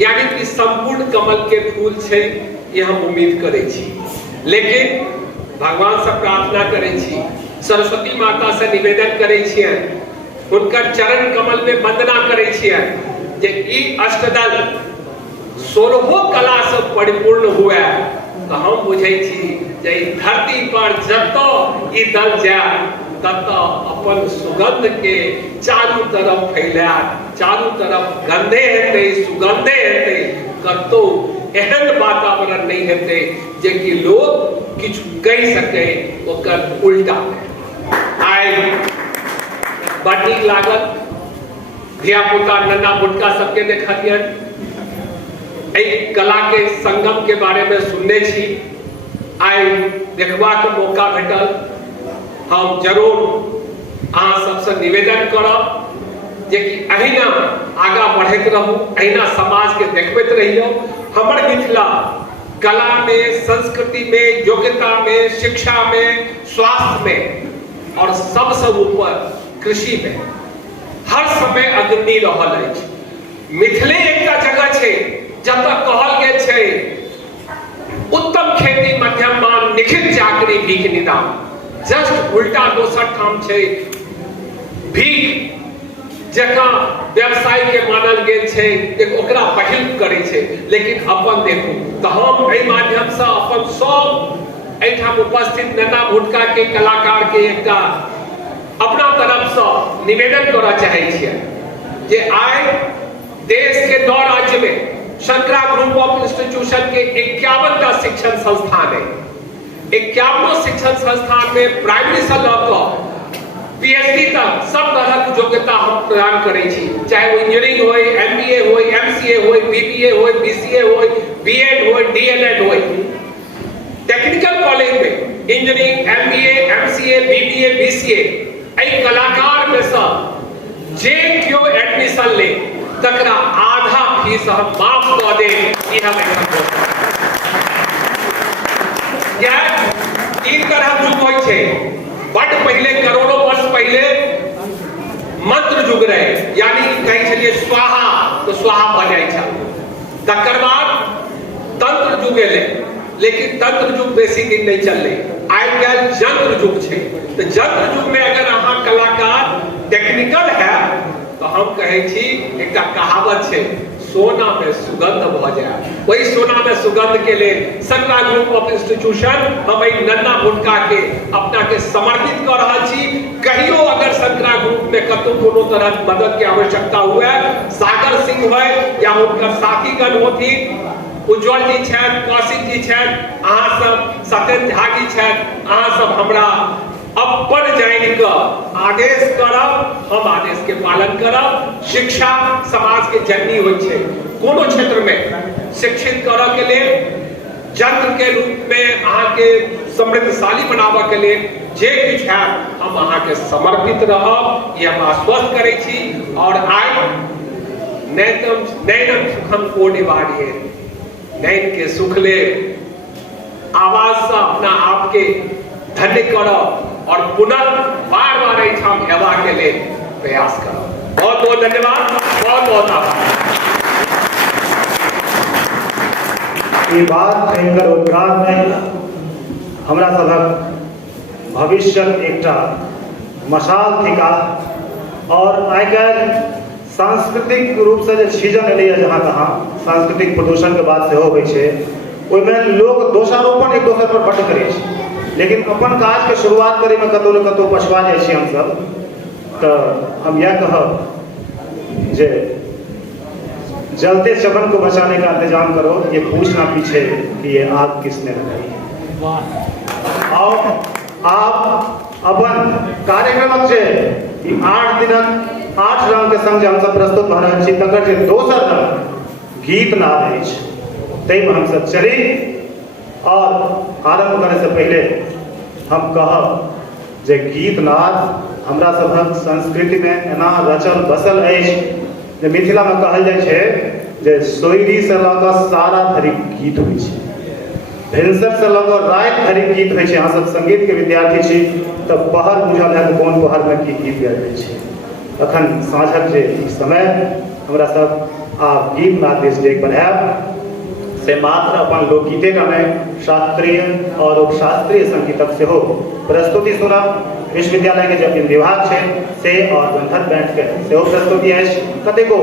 यानी कि संपूर्ण कमल के फूल छै, ये हम उम्मीद करै छी। लेकिन भगवान से प्रार्थना करै छी, सरस्वती माता से निवेदन करै छियनि, हुनकर चरण कमल में वंदना करै छियनि जे ई अष्टदल 16 कला से परिपूर्ण हुए। तो हम बुझै छी जे धरती पर जतऽ ई दल जाय ततऽ अपन सुगंध के चारू तरफ फैलात, चारू तरफ गंधे हेतै, सुगंधे हेतै, कतौ एहन वातावरण नहीं हेतै जे कि लोग किछु कहि सकै ओकर उल्टा। आइ बड़ नीक लागल, धिया पुता नन्ना बुटका सबके देखलियनि, एहि कला के संगम के बारे में सुनने छी, आइ देखबाक मौका भेटल। हम जरूर अहाँ सबसे निवेदन करब जे कि अहिना आगा बढ़ैत रहू, अहिना समाज के देखबैत रहियो। हमर मिथिला कला में, संस्कृति में, योग्यता में, शिक्षा में, स्वास्थ्य में और सबसे ऊपर कृषि में हर समय अग्रणी रहल अछि। मिथिले एकटा जगह छै जतऽ कहल गेल छै उत्तम खेती मध्यम मान निखित चाकरी भीख निदान। जस्ट उल्टा दोसर ठाम छै भीख जकां व्यवसाय के मानल गेल छै, एक ओकरा पहिल करै छै। लेकिन अपन देखू तऽ हम एहि माध्यम से अपन सब एहिठाम उपस्थित नन्ना भुटका के कलाकार के एकटा अपना तरफ से निवेदन करऽ चाहै छियै जे आइ देश के 9 राज्य में शंकरा ग्रुप ऑफ इंस्टीट्यूशन के 51टा शिक्षण संस्थान है। 51 शिक्षण संस्थान में प्राइमरी से लऽ पीएचडी तक सब तरहक योग्यता हम प्रदान करै छी, चाहे वो इंजीनियरिंग हो, एमबीए हो, एमसीए हो, बीबीए हो, बीसीए हो, बीएड हो, डीएलएड हो। टेक्निकल कॉलेज में engineering, MBA, MCA, BBA, BCA एहि कलाकार में से जे केओ एडमिशन ले तकरा आधा फीस हम माफ कऽ देब। ई हम क्या 3 तरह युग होइ छै। बड़ पहले करोड़ों वर्ष पहले मंत्र युग रहे, यानी कहे छलिए स्वाहा तो स्वाहा भऽ जाइ छै। तकर बाद तंत्र युग एलै, लेकिन तंत्र युग बेसी दिन नहीं चललै। आइ काल्हि यंत्र युग छै। तो यंत्र युग में अगर अहाँ कलाकार टेक्निकल है तो हम कहे छी एकटा कहावत छै सोना में सुगंध भ जाए। वही सोना में सुगंध के लिए शंकरा ग्रुप ऑफ इंस्टीट्यूशन हम नन्ना भुटका के अपना के समर्पित कर रहा छी। कहियो अगर शंकरा ग्रुप में कतौ कोनो तरह मदद के आवश्यकता हुए, सागर सिंह हो या उनकर साथीगण होती, उज्जवल जी छथि, कौशिक जी छथि, अहाँ सब सत्येंद्र झा जी छथि, अहाँ सब हमरा अपन ऊपर जाइन का आदेश करब, हम आदेश के पालन करब। शिक्षा समाज के जननी होइ छै। कोनो क्षेत्र में शिक्षित करऽ के लिए, यंत्र के रूप में अहाँ के समृद्धशाली बनाबऽ के लिए जे किछु है हम अहाँ के समर्पित रहब, ये हम आश्वस्त करै छी। और आइ नैनम सुखम कोटिवार्ये, नैन के सुख ले आवाज से अपना आप के धन्य करब और पुनः बार बार एहिठाम हेबा के लिए प्रयास करब। बहुत बहुत धन्यवाद, बहुत बहुत आभार। ई बात एकर उपरांत में हमरा सबक भविष्य एकटा मशाल थिका और आइ काल्हि सांस्कृतिक रूप से जे सीजन एलैया जहाँ तहाँ सांस्कृतिक प्रदूषण के बात सेहो होइ छै, ओहिमे लोग दोषारोपण एक दोसर पर बड्ड करै छै, लेकिन अपन काज के शुरुआत करे में कतौ न कतौ पछुआ जाइ छी हमसब। तऽ हम यह कहब जे जलते चमन को बचाने का इंतजाम करो, ये पूछना पीछे कि ये आग किसने लगाई। और आप अपन कार्यक्रम से 8 दिनक 8 रंग के संग हम सब प्रस्तुत भ रहल छी, तकर जे दोसर रंग गीत नाद अछि, ताहिमे हमसब चली। और आरंभ करे से पहले हम कहब जे गीत नाद हमरा सभक संस्कृति में एना रचल बसल अछि जे मिथिला में कहल जाइ छै जे सोयरी से लऽ कऽ सारा धरि गीत होइ छै, भिनसर से लऽ कऽ राति धरि गीत होइ छै। अहाँ सब संगीत के विद्यार्थी छी तऽ पहर बुझल है कोन पहर में की गीत गायल जाइ छै। अखन साँझक जे ई समय हमरा सब आब गीत नाद दिस डेग बढ़ायब से मात्र अपन लोकगीते टा नहि, शास्त्रीय और उपशास्त्रीय संगीतक सेहो प्रस्तुति सुनब। विश्वविद्यालय के जब विभाग छै से और गंधर्व बैंड के सेहो प्रस्तुति अछि, कतेको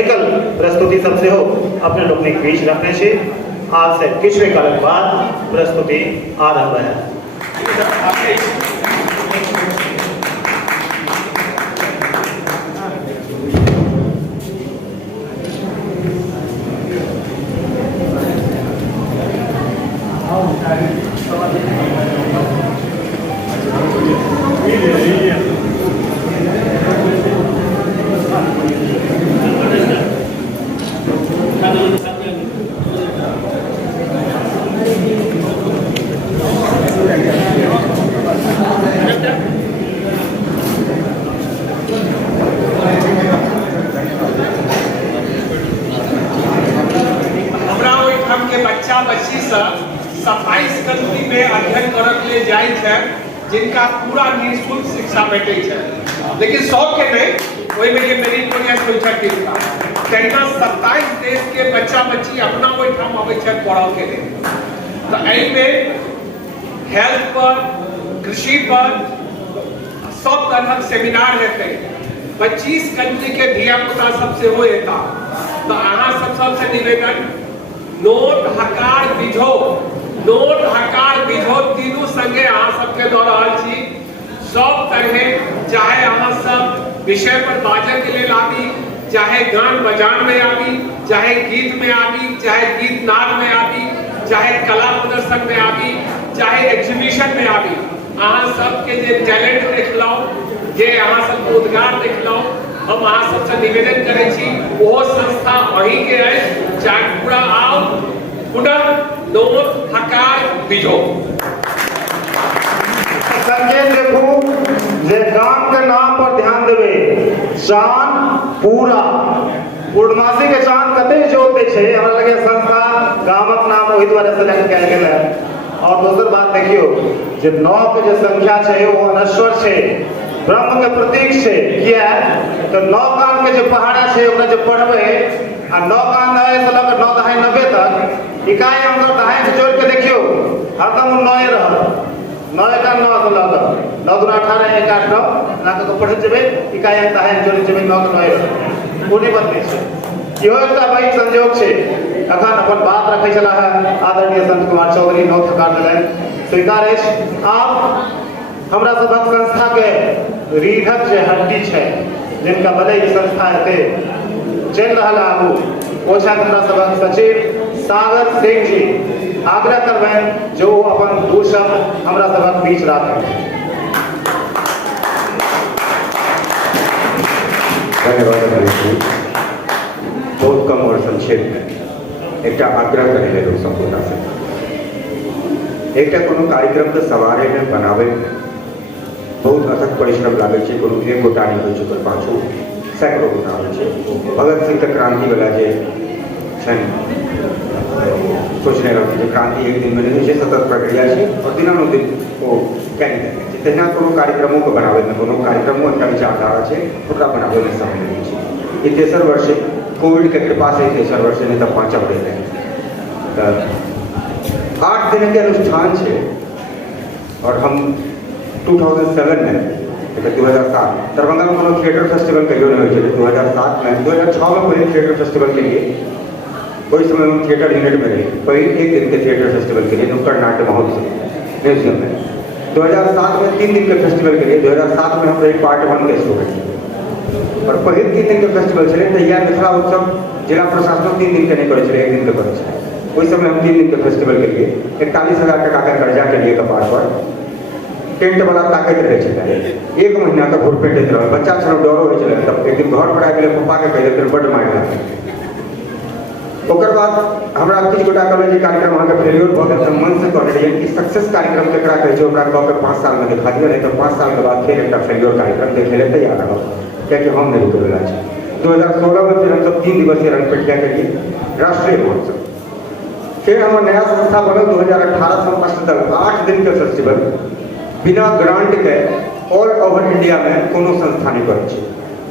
एकल प्रस्तुति सब सेहो अपने लोकनिक बीच रखने छी। आज से किछुए कालक बाद प्रस्तुति आरंभ है। सफाई स्कूल में अध्ययन करक ले जाए छै, जिनका पूरा निःशुल्क शिक्षा भेटे छै, लेकिन शौक के नहीं, वही में ये मेरिटोरियस होइ छै किनका। तहिना 27 देश के बच्चा बच्ची अपना ओहिठाम अबै छै पढ़ऽ के लिए। तो एहि में हेल्थ पर, कृषि पर सब तरहक सेमिनार हेतै। 25 कंट्री के धिया पुता सबसे हो एता। तो अहाँ सबसे निवेदन, नोट हकार बिझो, नोट हकार बिझो तीनों संगे अहाँ सबके दऽ रहल छी। सब तरहे चाहे अहाँ सब विषय पर बाजै के लेल आबी, चाहे गान बजान में आबी, चाहे गीत में आबी, चाहे गीत नाद में आबी, चाहे कला प्रदर्शन में आबी, चाहे एग्जीबिशन में आबी। अहाँ सबके जे टैलेंट देखलौ, जे अहाँ सबके उद्गार देखलौ, हम अहाँ सबसे निवेदन करै छी वो संस्था अहीं के अछि। चाकपुरा आओ, पुनः नोट हकार बिझो। संकेत देखू जे गाम के नाम पर ध्यान देवे। चांद पूरा पूर्णमासी के चांद कते जोत दै छै, हमरा लगे संस्था गामक नाम ओहि द्वारा सेलेक्ट कयल गेल है। और दोसर बात देखियो जे 9 के जे संख्या छै वो अनश्वर छै, ब्रह्म के प्रतीक छै। किया तो 9 कान के जे पहाड़ा छै ओकरा जे पढ़बै आ 9 कान से लऽ कऽ 9 दहाई 90 तक इकाई अंक दहाई से जोड़ के देखियो हरदम 9 रहत। 9 का 9 से लऽ कऽ 9 दूना 18 1 8 9 ना के पढ़ैत जेबै इकाई अंक दहाई जोड़ैत जेबै 9 के 9 रहत। कोनो बदलै छै। इहो एकटा पैघ संयोग छै। अखन अपन बात रखै छलाह है आदरणीय संत कुमार चौधरी, नोट हकार देलनि, स्वीकार अछि। आब हमरा सबक संस्था के रीढ़क जे हड्डी छै, जिनका भले ई संस्था हेतै चलि रहल आगू, ओ छथि हमरा सबक सचिव सागर सिंह जी। आग्रह करबनि जे ओ अपन 2 शब्द हमरा सबक बीच राखथि। धन्यवाद अभिलेख जी। बहुत कम और संक्षेप में एक आग्रह करेंगे लोग संपूर्ण से एक कोनो कार्यक्रम के सवारे में बनावे बहुत अथक परिश्रम लागे छे। कोनो एक गोटा नहीं होइ छै पर पाछू सैकड़ों गोटा होइ छै। भगत सिंह के क्रांति वाला जे छन सोचने रहो कि क्रांति एक दिन में नहीं छै, सतत प्रक्रिया छै और दिनानुदिन वो कैरी करै छै। तहिना कोनो कार्यक्रमों को बनावे में कोनो कार्यक्रमों एकटा विचारधारा छै ओकरा बनावे में समय लगै छै। ई तेसर वर्ष कोविड के कृपा से तेसर वर्ष नहीं तो पांचम रहे तो 8 दिन के अनुष्ठान है। और हम 2007 में 2007 दरभंगा में कोनो थिएटर फेस्टिवल कहियो नहीं हुई 2007 में 2006 में पहले थिएटर फेस्टिवल के लिए उस समय हम थिएटर यूनिट में रहे। पहले एक दिन के थिएटर फेस्टिवल के लिए नुक्कड़ नाट्य महोत्सव म्यूजियम में 2007 में 3 दिन के फेस्टिवल के लिए 2007 में हम रहे पार्ट 1 के स्टूडेंट और पहले 3 दिन के फेस्टिवल चले तैयार मिथिला उत्सव जिला प्रशासन 3 दिन के नहीं करे 1 दिन के करे। उस समय हम 3 दिन के फेस्टिवल के लिए 41,000 टका का कर्जा के लिए कपार पर टेंट वाला ताकत रहे छे। 1 महीना तक घुर पेटे रहे बच्चा सब डरो हो चले। तब एक दिन घर पर आके पप्पा के कह देते बड़ मार लगे। ओकर बाद हमरा किछ गोटा कहले जे कार्यक्रम अहाँ के फेलियर भ गेल त मन से कहले रहिए कि सक्सेस कार्यक्रम केकरा कहै छै ओकरा कह के 5 साल में दिखा दियो नहीं तो 5 साल के बाद फिर एकटा फेलियर कार्यक्रम देखे ले तैयार रहो क्योंकि हम नहीं रुकल वाला छै। 2016 में फिर हम सब 3 दिवसीय रंगपेटिया के लिए राष्ट्रीय महोत्सव फिर हमारा नया संस्था बनल 2018 में मस्त 8 दिन के फेस्टिवल बिना ग्रांट के ऑल ओवर इंडिया में कोनो संस्था नहीं करे छै,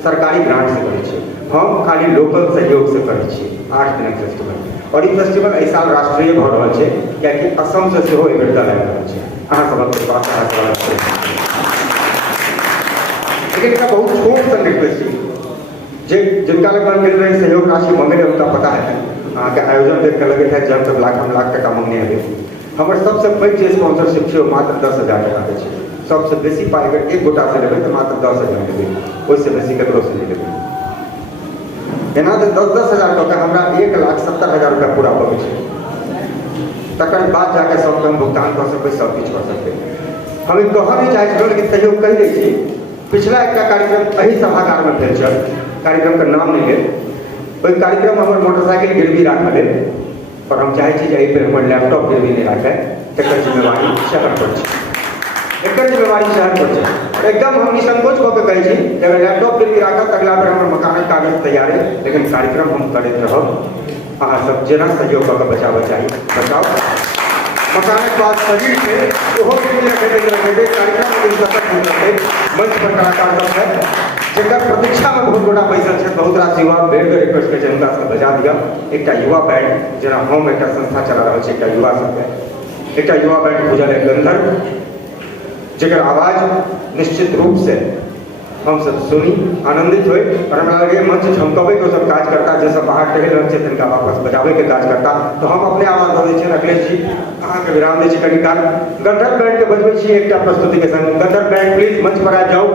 सरकारी ग्रांट से करे छै। हम खाली लोकल सहयोग से करे छी 8 दिन के फेस्टिवल और ई फेस्टिवल एहि साल राष्ट्रीय भ रहल छै कियाकि असम से सेहो एबेर दल आबि रहल छै। अहाँ सबक पास अहाँ सब लेकिन एकटा बहुत छोट सन रिक्वेस्ट छै जे जिनका लग मिल रहे सहयोग राशि मांगे उनका पता है अहाँ के आयोजन देख के लगे है जब तक लाख टका मांगने है। हमर सबसे पैघ जे स्पॉन्सरशिप छै मात्र 10,000 टका के छै। सबसे बेसी पाई अगर एक गोटा से लेबै तो मात्र 10,000 देबै, ओहिसे बेसी ककरो से नहीं लेबै। एना तो 10,000 टका हमरा 1,70,000 रुपया पूरा पड़ै छै। तकर बाद जाके सब हम भुगतान कर सकबै, सब किछु कर सकबै। हम ई कहऽ नहीं चाहै छी लेकिन सहयोग कहि दै छी। पिछला एकटा कार्यक्रम एही सभागार में भेल छल, कार्यक्रम के नाम नहीं लेब। ओहि कार्यक्रम में हमर मोटरसाइकिल गिरवी राखल है और हम चाहे छी जे एहि पर हमर लैपटॉप गिरवी नहीं राखे। एकर जिम्मेवारी शहर पर छै, एकर जिम्मेवारी शहर पर छै। एकदम हम निसंकोच कऽ के कहै छी अगर लैपटॉप गिरवी राखत अगला बेर हमर मकानक कागज तैयार है लेकिन कार्यक्रम हम करैत रहब। अहाँ सब जेना सहयोग कऽ के बचाबऽ चाही बचाओ। मकानक बाद शरीर से ओहो कार्यक्रम मंच पर कलाकार सब है जकर प्रतीक्षा में बहुत बड़ा पैसा है। बहुत रास युवा बेर बेर रिक्वेस्ट कर हुनका से बजा दिया। एकटा युवा बैंड जेना हम एकटा संस्था चला रहल छी, एकटा युवा सबके एकटा युवा बैंड बुझल है गंधर्व जकर आवाज निश्चित रूप से हम सब सुनी आनंदित हुए और हमरा लगे मंच झमकबे के सब काज करता जे सब बाहर टहल रहल छै तिनका वापस बजाबे के काज करता। तो हम अपने आवाज दे छी अखिलेश जी अहाँ के विराम दे छी कनि काल गंधर्व बैंड के बजबै छी एकटा प्रस्तुति के संग। गंधर्व बैंड प्लीज मंच पर आ जाओ।